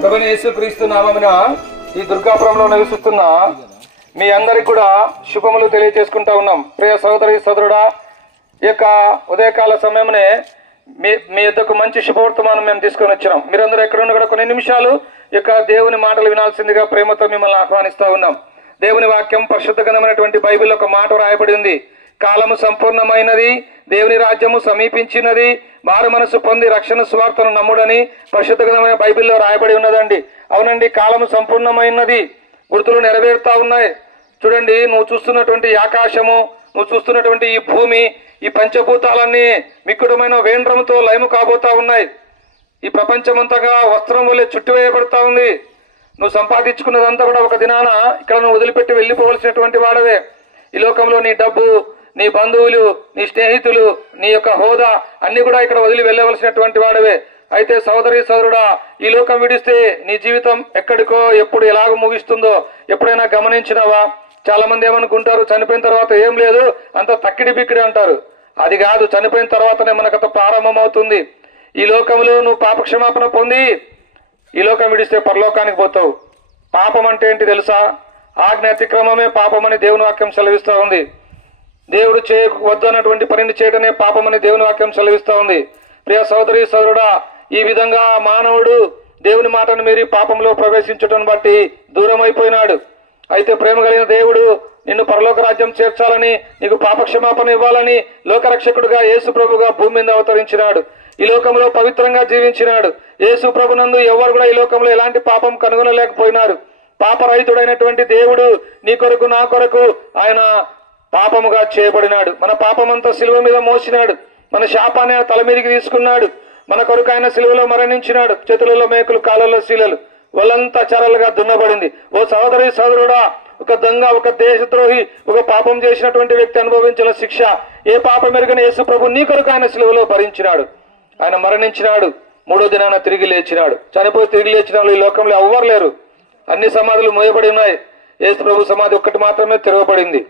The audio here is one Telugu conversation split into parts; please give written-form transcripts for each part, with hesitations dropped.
ప్రభువైన యేసుక్రీస్తు నామమున ఈ దుర్గాపురంలో నివసిస్తున్న మీ అందరికి కూడా శుభములు తెలియజేసుకుంటా ఉన్నాం. ప్రియ సోదరి సోదరుడా, ఈ యొక్క ఉదయకాల సమయమునే మీ యొద్దకు మంచి శుభవర్తమానం మేము తీసుకొని వచ్చినాం. మీరందరూ ఎక్కడున్నా కూడా కొన్ని నిమిషాలు ఈ యొక్క దేవుని మాటలు వినాల్సిందిగా ప్రేమతో మిమ్మల్ని ఆహ్వానిస్తా ఉన్నాం. దేవుని వాక్యం పరిశుద్ధ గ్రంథమైనటువంటి బైబిల్ ఒక మాట రాయబడి ఉంది. కాలము సంపూర్ణమైనది, దేవుని రాజ్యము సమీపించినది, మారు మనసు పొంది రక్షణ సువార్తను నమ్ముడని పరిశుద్ధ గ్రంథమైన బైబిల్లో రాయబడి ఉన్నదండి. అవునండి, కాలము సంపూర్ణమైనది, గుర్తులు నెరవేరుతా ఉన్నాయి. చూడండి, నువ్వు చూస్తున్నటువంటి ఆకాశము, నువ్వు చూస్తున్నటువంటి ఈ భూమి, ఈ పంచభూతాలన్నీ మిక్కుటమైన వేంద్రముతో లయము కాబోతా ఉన్నాయి. ఈ ప్రపంచమంతగా వస్త్రం వల్లే చుట్టువేయబడతా ఉంది. నువ్వు సంపాదించుకున్నదంతా కూడా ఒక దినాన ఇక్కడ నువ్వు వదిలిపెట్టి వెళ్ళిపోవలసినటువంటి వాడవే. ఈ లోకంలో నీ డబ్బు, నీ బంధువులు, నీ స్నేహితులు, నీ యొక్క హోదా అన్ని కూడా ఇక్కడ వదిలి వెళ్ళవలసినటువంటి వాడవే. అయితే సోదరి సోదరుడా, ఈ లోకం విడిస్తే నీ జీవితం ఎక్కడికో ఎప్పుడు ఎలాగ ముగిస్తుందో ఎప్పుడైనా గమనించినావా? చాలా మంది ఏమనుకుంటారు, చనిపోయిన తర్వాత ఏం లేదు, అంత తక్కిడి బిక్కిడి అంటారు. అది కాదు, చనిపోయిన తర్వాతనే మనకంత ప్రారంభం అవుతుంది. ఈ లోకంలో నువ్వు పాప క్షమాపణ పొంది ఈ లోకం విడిస్తే పరలోకానికి పోతావు. పాపం అంటే ఏంటి తెలుసా? ఆజ్ఞ అతిక్రమమే పాపమని దేవుని వాక్యం సెలవిస్తూ ఉంది. దేవుడు చేయవద్దన్నటువంటి పనిని చేయడమే పాపమని దేవుని వాక్యం సెలవిస్తూ ఉంది. ప్రియ సోదరి సోదరుడా, ఈ విధంగా మానవుడు దేవుని మాటను మీరి పాపంలో ప్రవేశించడం బట్టి దూరం అయిపోయినాడు. అయితే ప్రేమ కలిగిన దేవుడు నిన్ను పరలోక రాజ్యం చేర్చాలని, నీకు పాప క్షమాపణ ఇవ్వాలని లోకరక్షకుడుగా యేసు ప్రభుగా భూమి మీద అవతరించినాడు. ఈ లోకంలో పవిత్రంగా జీవించినాడు. యేసు ప్రభునందు ఎవరు కూడా ఈ లోకంలో ఎలాంటి పాపం కనుగొనలేకపోయినారు. పాపరహితుడైనటువంటి దేవుడు నీ కొరకు నా కొరకు ఆయన పాపముగా చేయబడినాడు. మన పాపమంతా సిలువ మీద మోసినాడు. మన శాపాన్ని ఆయన తల మీదకి తీసుకున్నాడు. మన కొరకు ఆయన సిలువలో మరణించినాడు. చేతులలో మేకులు, కాళ్ళలో శీలలు, వాళ్ళంతా చరలుగా దున్నబడింది. ఓ సహోదరి సహోదరుడా, ఒక దొంగ, ఒక దేశద్రోహి, ఒక పాపం చేసినటువంటి వ్యక్తి అనుభవించిన శిక్ష ఏ పాపం ఎరుగని యేసు ప్రభు నీ కొరకు ఆయన సిలువలో భరించినాడు. ఆయన మరణించినాడు, మూడో దినాన తిరిగి లేచినాడు. చనిపోయి తిరిగి లేచిన వాళ్ళు ఈ లోకంలో ఎవ్వరు లేరు. అన్ని సమాధులు మోయబడి ఉన్నాయి. యేసు ప్రభు సమాధి ఒక్కటి మాత్రమే తెరవబడింది.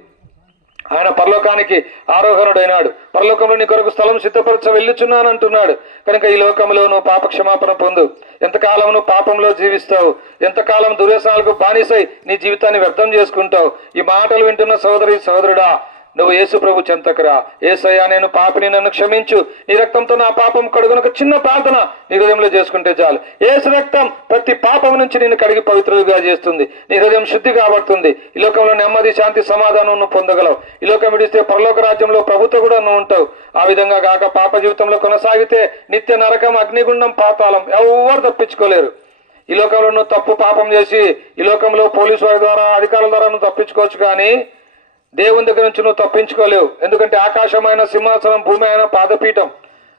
ఆయన పరలోకానికి ఆరోహణుడైనాడు. పరలోకంలో నీ కొరకు స్థలం సిద్ధపరచ వెళ్ళుచున్నాను అంటున్నాడు. కనుక ఈ లోకంలో నువ్వు పాప క్షమాపణ పొందు. ఎంతకాలం నువ్వు పాపంలో జీవిస్తావు? ఎంతకాలం దుర్వ్యసనాలకు బానిసై నీ జీవితాన్ని వ్యర్థం చేసుకుంటావు? ఈ మాటలు వింటున్న సోదరి సోదరుడా, నువ్వు యేసు ప్రభు చెంతకురా. యేసయ్యా, నేను పాపిని, నన్ను క్షమించు, నీ రక్తంతో నా పాపం కడుగున ఒక చిన్న ప్రార్థన నీ హృదయంలో చేసుకుంటే చాలు. యేసు రక్తం ప్రతి పాపం నుంచి నిన్ను కడిగి పవిత్రులుగా చేస్తుంది. నీ హృదయం శుద్ధి కాబడుతుంది. ఈ లోకంలో నెమ్మది, శాంతి, సమాధానం నువ్వు పొందగలవు. ఈ లోకం విడిస్తే పరలోక రాజ్యంలో ప్రభుత్వం కూడా నువ్వు ఉంటావు. ఆ విధంగా కాక పాప జీవితంలో కొనసాగితే నిత్య నరకం, అగ్నిగుండం, పాతాళం ఎవరు తప్పించుకోలేరు. ఈ లోకంలో నువ్వు తప్పు పాపం చేసి ఈ లోకంలో పోలీసు వారి ద్వారా, అధికారుల ద్వారా నువ్వు తప్పించుకోవచ్చు, కానీ దేవుని దగ్గర నుంచి నువ్వు తప్పించుకోలేవు. ఎందుకంటే ఆకాశమైన సింహాసనం, భూమి అయిన పాదపీఠం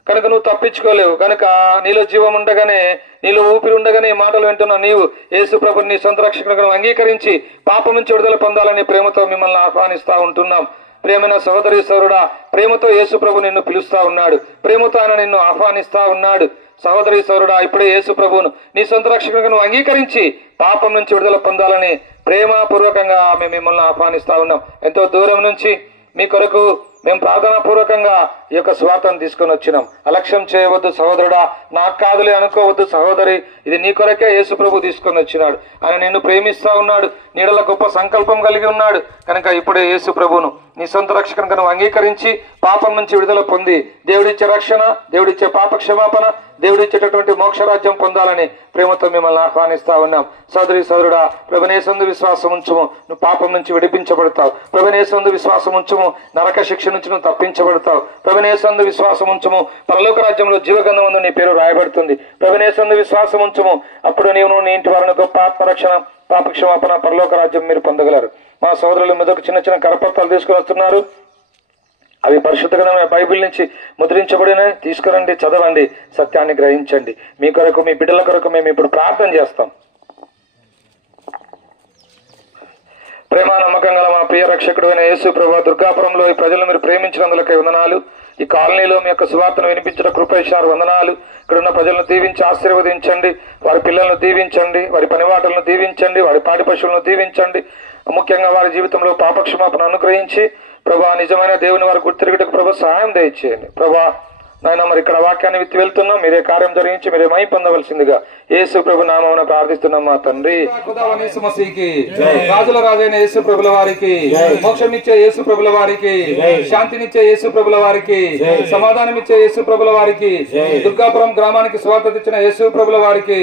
కనుక నువ్వు తప్పించుకోలేవు. కనుక నీలో జీవం ఉండగానే, నీలో ఊపిరి ఉండగానే ఈ మాటలు వింటున్న నీవు యేసు ప్రభుని నీ సొంత రక్షకునిగా అంగీకరించి పాపం నుంచి విడుదల పొందాలని ప్రేమతో మిమ్మల్ని ఆహ్వానిస్తా ఉంటున్నాం. ప్రియమైన సహోదరి సోదరుడా, ప్రేమతో యేసు ప్రభు నిన్ను పిలుస్తా ఉన్నాడు. ప్రేమతో ఆయన నిన్ను ఆహ్వానిస్తా ఉన్నాడు. సహోదరి సోదరుడా, ఇప్పుడే యేసు ప్రభువును నీ సొంత రక్షకునిగా నువ్వు అంగీకరించి పాపం నుంచి విడుదల పొందాలని ప్రేమపూర్వకంగా మేము మిమ్మల్ని ఆహ్వానిస్తా ఉన్నాం. ఎంతో దూరం నుంచి మీ కొరకు మేము ప్రార్థనాపూర్వకంగా ఈ యొక్క స్వార్థను తీసుకొని వచ్చినాం. అలక్ష్యం చేయవద్దు సహోదరుడా, నాకు కాదులే అనుకోవద్దు సహోదరి, ఇది నీ కొరకే యేసు ప్రభు తీసుకొని వచ్చినాడు. ఆయన నిన్ను ప్రేమిస్తా ఉన్నాడు, నీడల గొప్ప సంకల్పం కలిగి ఉన్నాడు. కనుక ఇప్పుడే యేసు ప్రభువును నీ సొంత రక్షకునిగా నువ్వు అంగీకరించి పాపం నుంచి విడుదల పొంది దేవుడిచ్చే రక్షణ, దేవుడిచ్చే పాప క్షమాపణ, దేవుడిచ్చేటటువంటి మోక్షరాజ్యం పొందాలని ప్రేమతో మిమ్మల్ని ఆహ్వానిస్తా ఉన్నాం. సోదరి సోదరుడా, ప్రభునేసందు విశ్వాసం ఉంచుము, నువ్వు పాపం నుంచి విడిపించబడతావు. ప్రభునేసందు విశ్వాసం ఉంచుము, నరక శిక్ష నుంచి నువ్వు తప్పించబడతావు. ప్రభునేసందు విశ్వాసం ఉంచుము, పరలోక రాజ్యంలో జీవగంధమందు నీ పేరు రాయబడుతుంది. ప్రభునేసందు విశ్వాసం ఉంచుము, అప్పుడు నీవు నీ ఇంటి వారిని గొప్ప ఆత్మరక్షణ, పాప క్షమాపణ, పరలోక రాజ్యం మీరు పొందగలరు. మా సోదరుల మీదకు చిన్న చిన్న కరపత్రాలు తీసుకుని వస్తున్నారు. అవి పరిశుద్ధ గ్రంథమైన బైబిల్ నుంచి ముద్రించబడిన, తీసుకురండి, చదవండి, సత్యాన్ని గ్రహించండి. మీ కొరకు, మీ బిడ్డల కొరకు మేము ఇప్పుడు ప్రార్థన చేస్తాం. ప్రేమ నమ్మకం గల మా ప్రియ రక్షకుడు అయిన యేసు ప్రభువా, దుర్గాపురంలో ఈ ప్రజలను మీరు ప్రేమించినందులకై వందనాలు. ఈ కాలనీలో మీ యొక్క సువార్తను వినిపించిన కృప ఇచ్చినారు, వందనాలు. ఇక్కడ ఉన్న ప్రజలను దీవించి ఆశీర్వదించండి. వారి పిల్లలను దీవించండి, వారి పనివాటలను దీవించండి, వారి పాడి పశువులను దీవించండి. ముఖ్యంగా వారి జీవితంలో పాపక్షమాపణ అనుగ్రహించి ప్రభా, నిజమైన దేవుని వారి గుర్తిరుగుటకు ప్రభా సహాయం దయచేయండి. ప్రభా, నాయన మరి ఇక్కడ వాక్యాన్ని విత్తి వెళ్తున్నాం, మీరే కార్యం జరిగించి మీరే మహిమ పొందవలసిందిగా యేసు ప్రభు నామమున ప్రార్థిస్తున్నాం మా తండ్రి. రాజుల రాజైన యేసు ప్రభుల వారికి, మోక్షమిచ్చే యేసు ప్రభుల వారికి, శాంతినిచ్చే యేసు ప్రభుల వారికి, సమాధానమిచ్చే యేసు ప్రభుల వారికి, దుర్గాపురం గ్రామానికి స్వార్థ ఇచ్చిన యేసు ప్రభుల వారికి,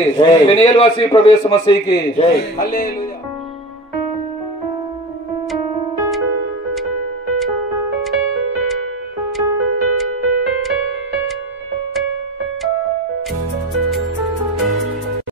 పెనియేల్ వాసి ప్రభు యేసు మసీకి హల్లెలూయా.